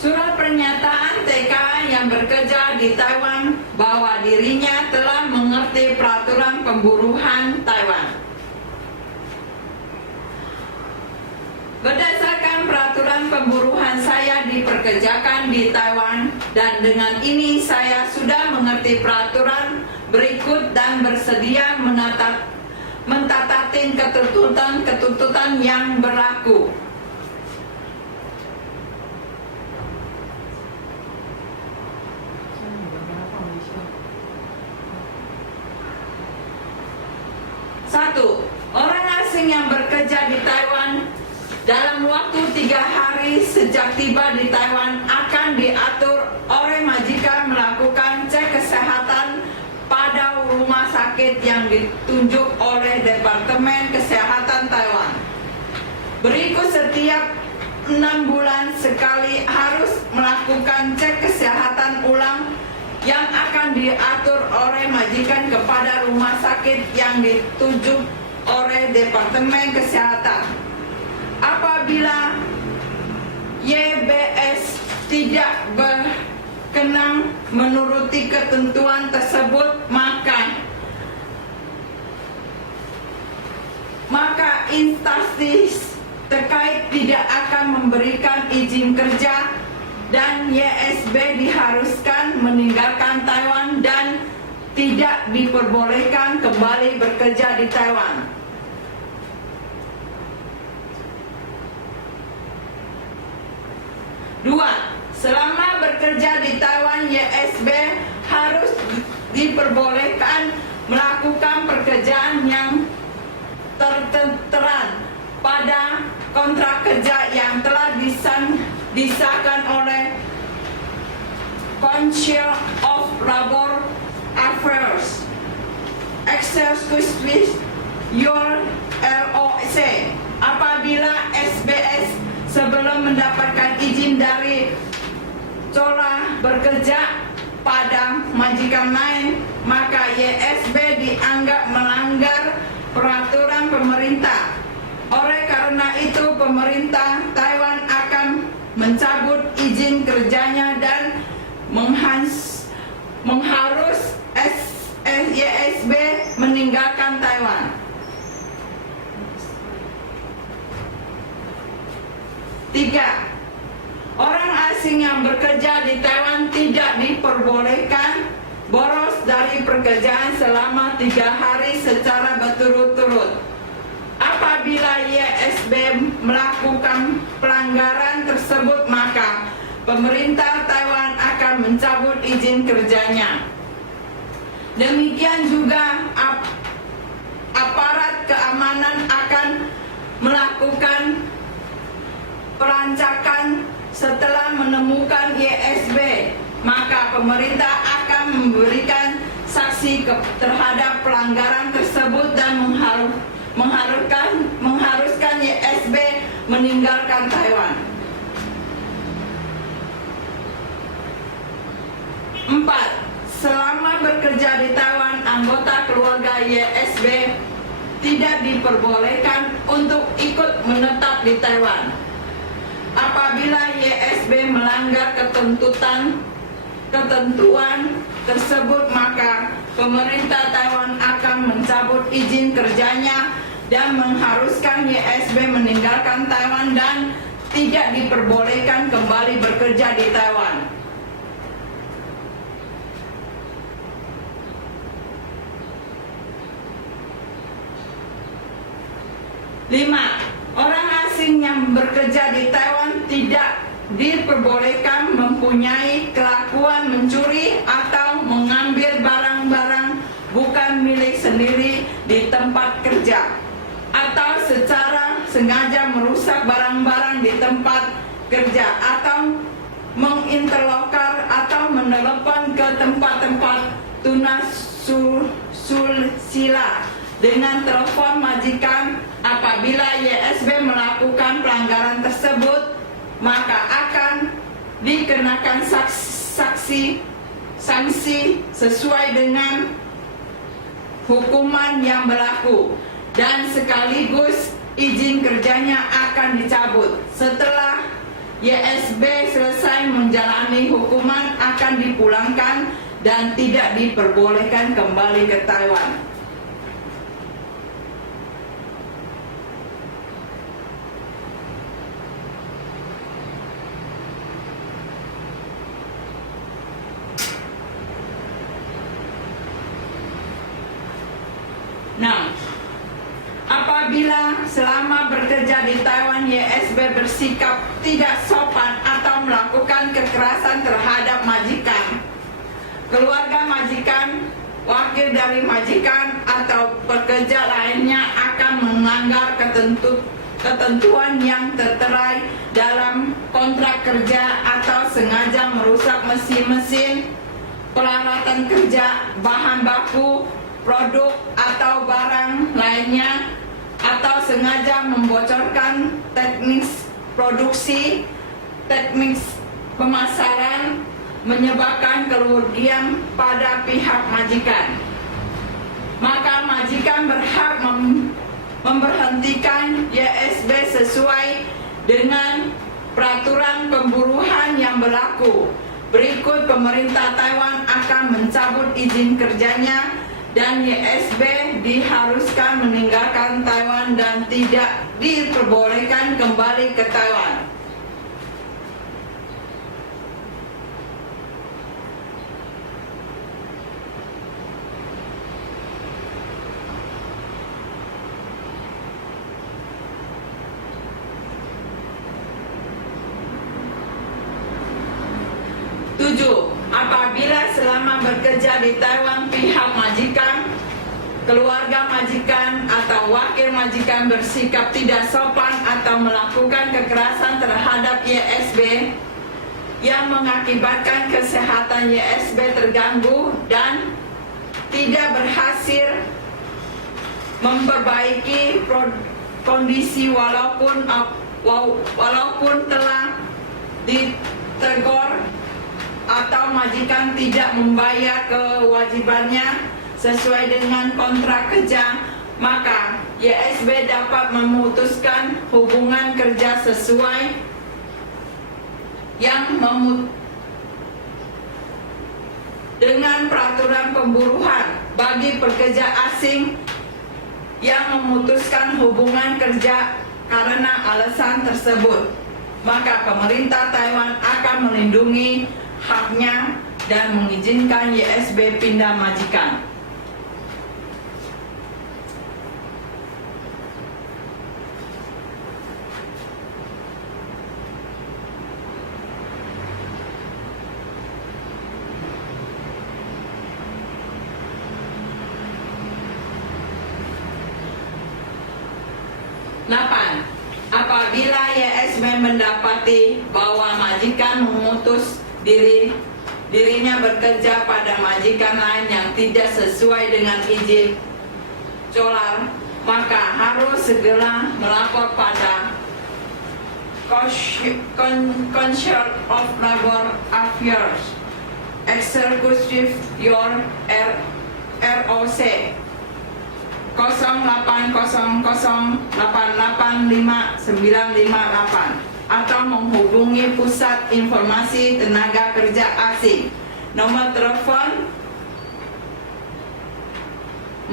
Surat pernyataan TK yang bekerja di Taiwan bahwa dirinya telah mengerti peraturan pemburuan Taiwan. Berdasarkan peraturan pemburuan saya diperkerjakan di Taiwan, dan dengan ini saya sudah mengerti peraturan berikut dan bersedia mentatatin ketentuan yang berlaku. Satu, orang asing yang bekerja di Taiwan dalam waktu 3 hari sejak tiba di Taiwan akan diatur oleh majikan melakukan cek kesehatan pada rumah sakit yang ditunjuk oleh Departemen Kesehatan Taiwan. Berikut setiap 6 bulan sekali harus melakukan cek kesehatan ulang yang akan diatur oleh majikan kepada rumah sakit yang ditunjuk oleh Departemen Kesehatan. Apabila YBS tidak berkenan menuruti ketentuan tersebut, maka instansi terkait tidak akan memberikan izin kerja dan YSB diharuskan meninggalkan Taiwan dan tidak diperbolehkan kembali bekerja di Taiwan. Dua, selama bekerja di Taiwan, YSB harus diperbolehkan melakukan pekerjaan yang tertera pada kontrak kerja yang telah disahkan oleh Council of Labor Affairs, exercise your LOC. Apabila SBS sebelum mendapatkan izin dari COLA bekerja pada majikan lain, maka YSB dianggap melanggar peraturan pemerintah. Oleh karena itu, pemerintah Taiwan akan mencabut izin kerjanya dan mengharus YSB meninggalkan Taiwan. 3. Orang asing yang bekerja di Taiwan tidak diperbolehkan boros dari pekerjaan selama 3 hari secara berturut-turut. Apabila YSB melakukan pelanggaran tersebut, maka pemerintah Taiwan akan mencabut izin kerjanya. Demikian juga aparat keamanan akan melakukan pelancakan setelah menemukan YSB, maka pemerintah akan memberikan saksi terhadap pelanggaran tersebut dan mengharuskan YSB meninggalkan Taiwan. 4. Selama bekerja di Taiwan, anggota keluarga YSB tidak diperbolehkan untuk ikut menetap di Taiwan. Apabila YSB melanggar ketentuan tersebut, maka pemerintah Taiwan akan mencabut izin kerjanya dan mengharuskan YSB meninggalkan Taiwan dan tidak diperbolehkan kembali bekerja di Taiwan. Lima, orang asing yang bekerja di Taiwan tidak diperbolehkan mempunyai kelakuan mencuri atau mengambil barang-barang bukan milik sendiri di tempat kerja, atau secara sengaja merusak barang-barang di tempat kerja, atau menginterlokar atau menelepon ke tempat-tempat tunasusila dengan telepon majikan. Apabila YSB melakukan pelanggaran tersebut, maka akan dikenakan sanksi sesuai dengan hukuman yang berlaku dan sekaligus izin kerja kerjanya akan dicabut. Setelah YSB selesai menjalani hukuman akan dipulangkan dan tidak diperbolehkan kembali ke Taiwan. Nah, apabila selama bekerja di Taiwan YSB bersikap tidak sopan atau melakukan kekerasan terhadap majikan, keluarga majikan, wakil dari majikan atau pekerja lainnya akan melanggar ketentuan yang tertera dalam kontrak kerja atau sengaja merusak mesin-mesin, peralatan kerja, bahan baku, produk atau barang lainnya, atau sengaja membocorkan teknik produksi, teknik pemasaran, menyebabkan kerugian pada pihak majikan, maka majikan berhak memberhentikan YSB sesuai dengan peraturan pemburuan yang berlaku. Berikut pemerintah Taiwan akan mencabut izin kerjanya dan YSB diharuskan meninggalkan Taiwan dan tidak diperbolehkan kembali ke Taiwan. Apabila selama bekerja di Taiwan pihak majikan, keluarga majikan atau wakil majikan bersikap tidak sopan atau melakukan kekerasan terhadap YSB yang mengakibatkan kesehatan YSB terganggu dan tidak berhasil memperbaiki kondisi walaupun telah ditegur atau majikan tidak membayar kewajibannya sesuai dengan kontrak kerja, maka YSB dapat memutuskan hubungan kerja sesuai yang dengan peraturan pemburuan bagi pekerja asing yang memutuskan hubungan kerja karena alasan tersebut, maka pemerintah Taiwan akan melindungi haknya dan mengizinkan YSB pindah majikan. Apabila YSB mendapati bahwa majikan memutus dirinya bekerja pada majikan lain yang tidak sesuai dengan izin colar, maka harus segera melapor pada Council of Labor Affairs Executive Your ROC 0800885958 atau menghubungi Pusat Informasi Tenaga Kerja Asing. Nomor telepon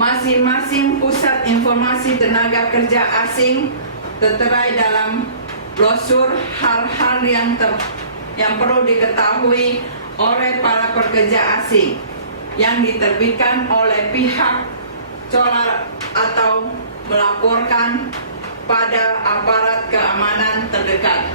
masing-masing Pusat Informasi Tenaga Kerja Asing tertera dalam brosur hal-hal yang perlu diketahui oleh para pekerja asing yang diterbitkan oleh pihak colar atau melaporkan pada aparat keamanan terdekat.